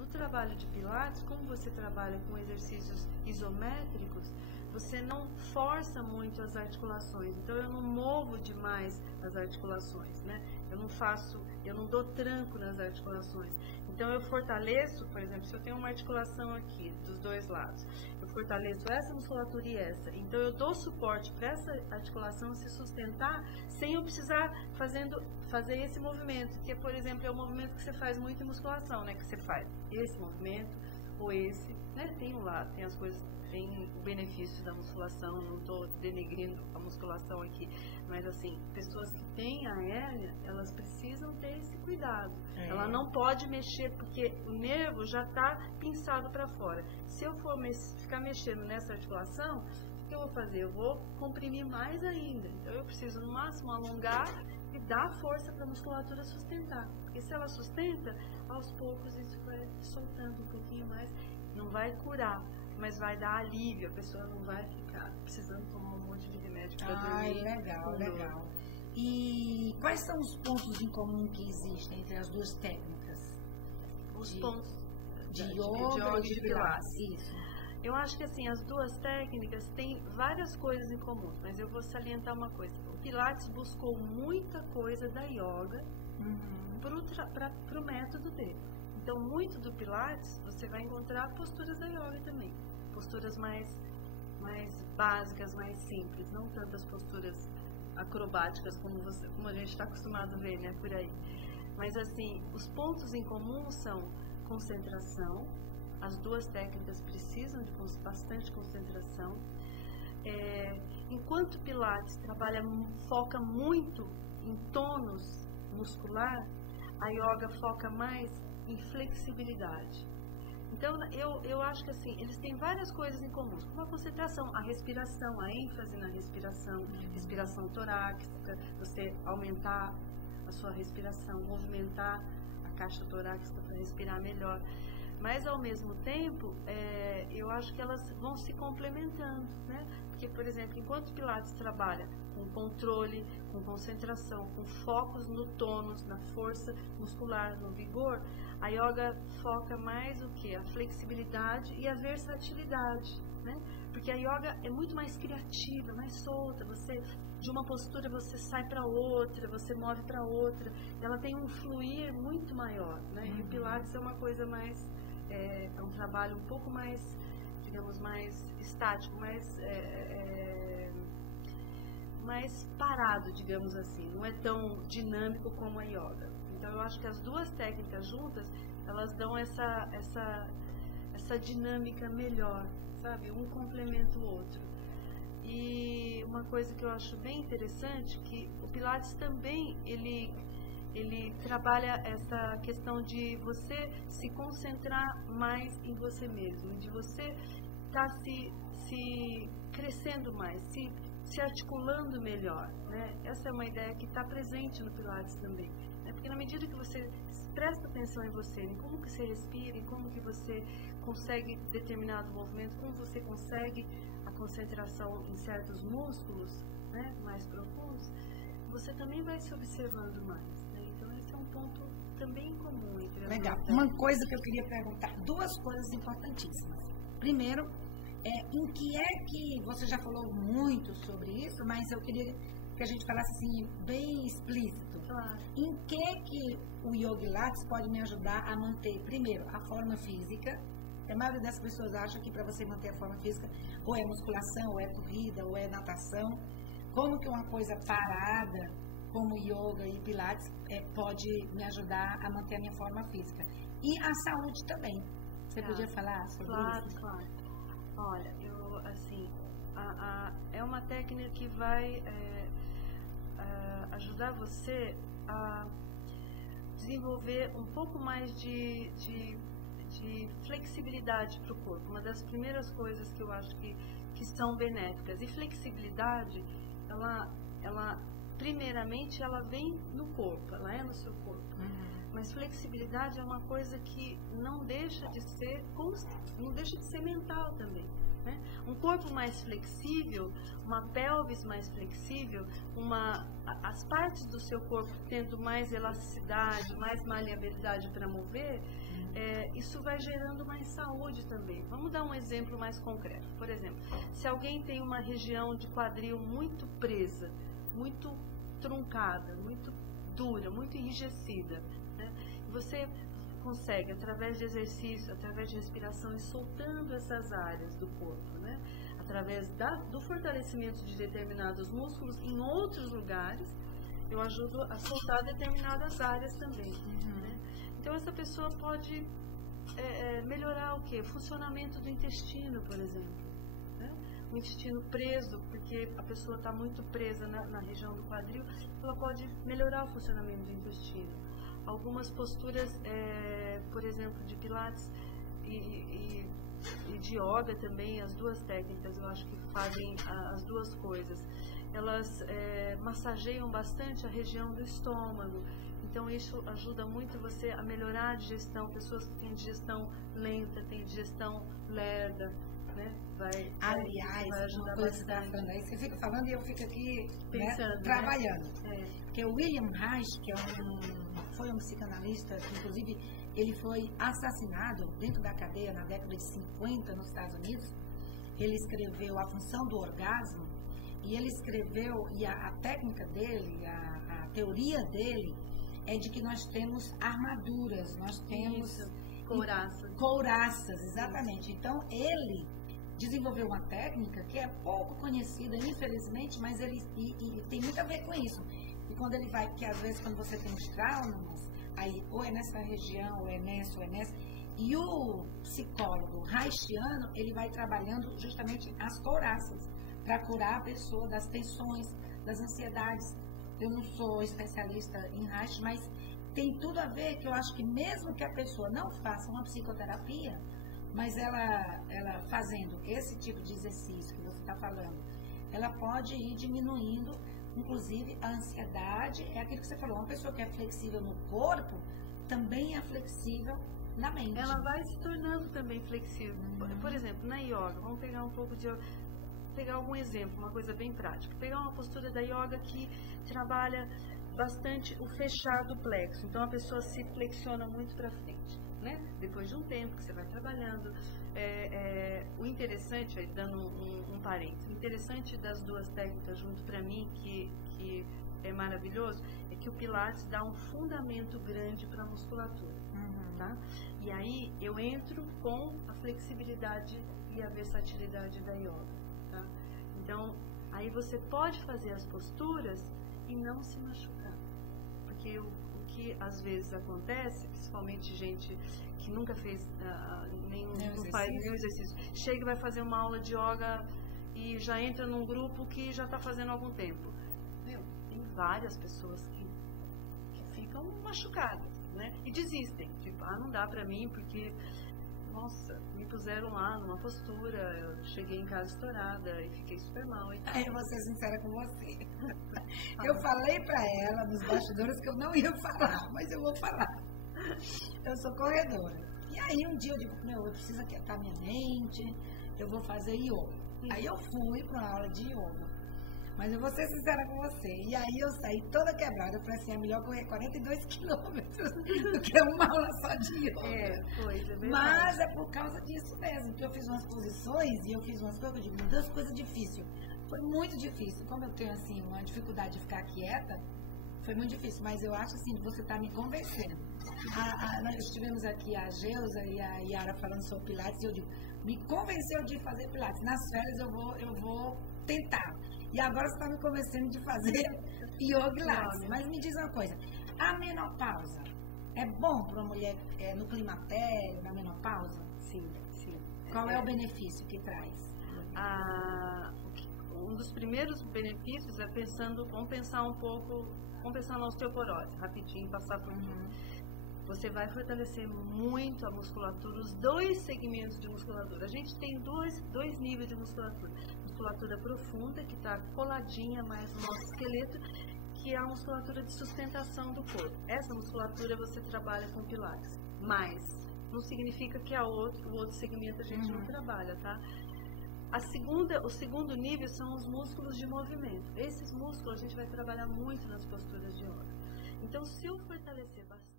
no trabalho de Pilates, como você trabalha com exercícios isométricos, você não força muito as articulações. Então, eu não movo demais as articulações, né? Eu não dou tranco nas articulações. Então, eu fortaleço, por exemplo, se eu tenho uma articulação aqui, dos dois lados, eu fortaleço essa musculatura e essa. Então, eu dou suporte para essa articulação se sustentar, sem eu precisar fazer esse movimento, que, por exemplo, é o movimento que você faz muito em musculação, né? Que você faz esse movimento ou esse, né? Tem um lado, tem as coisas, tem o benefício da musculação, não estou denegrindo a musculação aqui, mas assim, pessoas que têm a hérnia, elas precisam ter esse cuidado. Ela não pode mexer, porque o nervo já está pinçado para fora. Se eu for ficar mexendo nessa articulação, o que eu vou fazer? Eu vou comprimir mais ainda. Então eu preciso no máximo alongar e dar força para a musculatura sustentar. Porque se ela sustenta, aos poucos isso vai soltando um pouquinho mais, não vai curar, mas vai dar alívio, a pessoa não vai ficar precisando tomar um monte de remédio para dormir. Legal, legal. E quais são os pontos em comum que existem entre as duas técnicas? Os pontos de yoga e de Pilates. Isso. Eu acho que assim, as duas técnicas têm várias coisas em comum, mas eu vou salientar uma coisa. O Pilates buscou muita coisa da yoga para o método dele. Então, muito do Pilates, você vai encontrar posturas da yoga também. Posturas mais básicas, mais simples, não tantas posturas acrobáticas como a gente está acostumado a ver, né, por aí. Mas assim, os pontos em comum são concentração. As duas técnicas precisam de bastante concentração. Enquanto o Pilates foca muito em tônus muscular, a yoga foca mais em flexibilidade. Então, eu acho que assim, eles têm várias coisas em comum, como a concentração, a respiração, a ênfase na respiração, respiração torácica, você aumentar a sua respiração, movimentar a caixa torácica para respirar melhor. Mas, ao mesmo tempo, eu acho que elas vão se complementando, né? Porque, por exemplo, enquanto o Pilates trabalha com controle, com concentração, com focos no tônus, na força muscular, no vigor, a yoga foca mais o quê? A flexibilidade e a versatilidade, né? Porque a yoga é muito mais criativa, mais solta. De uma postura você sai para outra, você move para outra. Ela tem um fluir muito maior, né? E o Pilates é uma coisa mais... É um trabalho um pouco mais, digamos, mais estático, mais parado, digamos assim. Não é tão dinâmico como a yoga. Então, eu acho que as duas técnicas juntas, elas dão essa dinâmica melhor, sabe? Um complementa o outro. E uma coisa que eu acho bem interessante, que o Pilates também, ele trabalha essa questão de você se concentrar mais em você mesmo, de você estar se crescendo mais, se articulando melhor, né? Essa é uma ideia que está presente no Pilates também, né? Porque na medida que você presta atenção em você, em como que você respira, em como que você consegue determinado movimento, como você consegue a concentração em certos músculos, né, mais profundos, você também vai se observando mais, né? Então esse é um ponto também comum entre as Legal. Uma coisa que eu queria perguntar, duas coisas importantíssimas. Primeiro, em que é que você já falou muito sobre isso, mas eu queria que a gente falasse assim bem explícito. Claro. Em que o Yoga Pilates pode me ajudar a manter, primeiro, a forma física? A maioria das pessoas acha que para você manter a forma física, ou é musculação, ou é corrida, ou é natação. Como que uma coisa parada, como yoga e pilates, pode me ajudar a manter a minha forma física? E a saúde também. Você podia falar sobre isso? Claro. Olha, é uma técnica que vai ajudar você a desenvolver um pouco mais de flexibilidade para o corpo. Uma das primeiras coisas que eu acho que são benéficas. E flexibilidade, ela primeiramente, ela vem no corpo, ela é no seu corpo. Mas flexibilidade é uma coisa que não deixa de ser mental também, né? Um corpo mais flexível, uma pelvis mais flexível, as partes do seu corpo tendo mais elasticidade, mais maleabilidade para mover, isso vai gerando mais saúde também. Vamos dar um exemplo mais concreto. Por exemplo, se alguém tem uma região de quadril muito presa, muito truncada, muito dura, muito enrijecida, né? Você consegue, através de exercício, através de respiração, ir soltando essas áreas do corpo, né? Através do fortalecimento de determinados músculos em outros lugares, eu ajudo a soltar determinadas áreas também. Né? Então, essa pessoa pode melhorar o quê? O funcionamento do intestino, por exemplo. Né? O intestino preso, porque a pessoa está muito presa na região do quadril, ela pode melhorar o funcionamento do intestino. Algumas posturas, por exemplo, de pilates e de yoga também, as duas técnicas, eu acho que fazem as duas coisas. Elas massageiam bastante a região do estômago, então isso ajuda muito você a melhorar a digestão. Pessoas que têm digestão lenta, têm digestão lerda, né? Aliás, vai ajudar uma coisa bastante. falando aí, você fica falando e eu fico aqui Pensando, né? trabalhando. É. Porque o William Reich, que foi um psicanalista, que inclusive ele foi assassinado dentro da cadeia na década de 50 nos Estados Unidos. Ele escreveu A Função do Orgasmo, e ele escreveu, e a técnica dele, a teoria dele, é de que nós temos armaduras, nós temos couraças, exatamente. Então, ele desenvolveu uma técnica que é pouco conhecida, infelizmente, mas ele e tem muito a ver com isso. E quando ele vai, que às vezes quando você tem os traumas, aí ou é nessa região, ou é nessa, ou é nessa, e o psicólogo reichiano, ele vai trabalhando justamente as couraças, para curar a pessoa das tensões, das ansiedades. Eu não sou especialista em Reich, mas tem tudo a ver, que eu acho que mesmo que a pessoa não faça uma psicoterapia, mas ela fazendo esse tipo de exercício que você está falando, ela pode ir diminuindo, inclusive, a ansiedade. É aquilo que você falou, uma pessoa que é flexível no corpo, também é flexível na mente. Ela vai se tornando também flexível. Por exemplo, na yoga, vamos pegar um pouco de... pegar algum exemplo, uma coisa bem prática. Pegar uma postura da yoga que trabalha bastante o fechar do plexo. Então, a pessoa se flexiona muito para frente, né? Depois de um tempo que você vai trabalhando. O interessante, dando um parênteses, o interessante das duas técnicas junto para mim, que é maravilhoso, é que o Pilates dá um fundamento grande para a musculatura. Tá? E aí, eu entro com a flexibilidade e a versatilidade da yoga. Tá? Então, aí você pode fazer as posturas e não se machucar. Porque o que às vezes acontece, principalmente gente que nunca fez nenhum exercício, chega e vai fazer uma aula de yoga e já entra num grupo que já está fazendo há algum tempo. Tem várias pessoas que ficam machucadas, né? E desistem. Tipo, não dá pra mim porque... Nossa, me puseram lá numa postura, eu cheguei em casa estourada e fiquei super mal. Eu vou ser sincera com você. Eu falei pra ela nos bastidores que eu não ia falar, mas eu vou falar. Eu sou corredora. E aí um dia eu digo, eu preciso aquietar minha mente, eu vou fazer yoga. Aí eu fui pra uma aula de yoga. Mas eu vou ser sincera com você. E aí eu saí toda quebrada. Eu falei assim, é melhor correr 42 quilômetros do que uma aula só de yoga. É verdade. Mas é por causa disso mesmo, que eu fiz umas posições e eu fiz umas coisas, eu digo, meu Deus, coisa difícil. Foi muito difícil. Como eu tenho, assim, uma dificuldade de ficar quieta, foi muito difícil. Mas eu acho, assim, que você está me convencendo. Nós estivemos aqui, a Geusa e a Yara falando sobre Pilates, e eu digo, me convenceu de fazer Pilates. Nas férias eu vou tentar. E agora você está me convencendo de fazer yoga Pilates. Mas me diz uma coisa, a menopausa é bom para uma mulher no climatério, na menopausa? Sim. Qual é o benefício que traz? Um dos primeiros benefícios é vamos pensar na osteoporose, rapidinho, passar por tudo. Você vai fortalecer muito a musculatura, os dois segmentos de musculatura. A gente tem dois níveis de musculatura. Musculatura profunda, que está coladinha mais no nosso esqueleto, que é a musculatura de sustentação do corpo. Essa musculatura você trabalha com Pilates. Mas não significa que o outro segmento a gente não trabalha, tá? O segundo nível são os músculos de movimento. Esses músculos a gente vai trabalhar muito nas posturas de yoga. Então, se eu fortalecer bastante